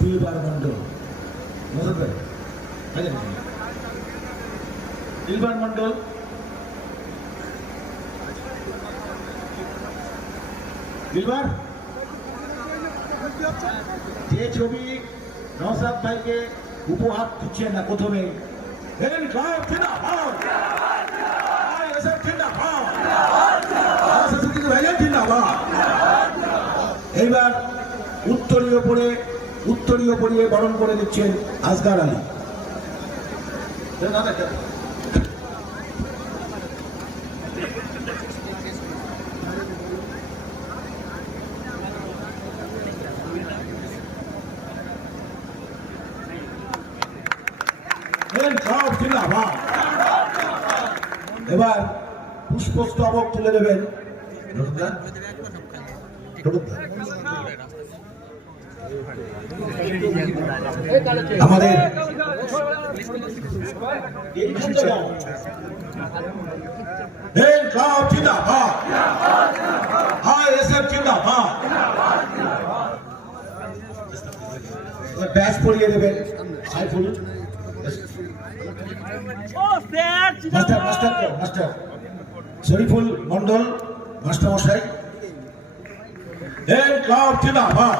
দিলবার মন্ডল দিলবার মন্ডল দিলবার যে ছবি নওশাদ ভাইকে উপহার দিচ্ছেন না প্রথমে এইবার উত্তরীয় পরিয়ে বরণ করে দিচ্ছেন আসগার আলী। এবার পুষ্পস্তবক তুলে দেবেন আমাদের ব্যাচ পরিয়ে দেবেন মাস্টার শরীফুল মন্ডল মাস্টার মশাই ক্লাব জিন্দাবাদ।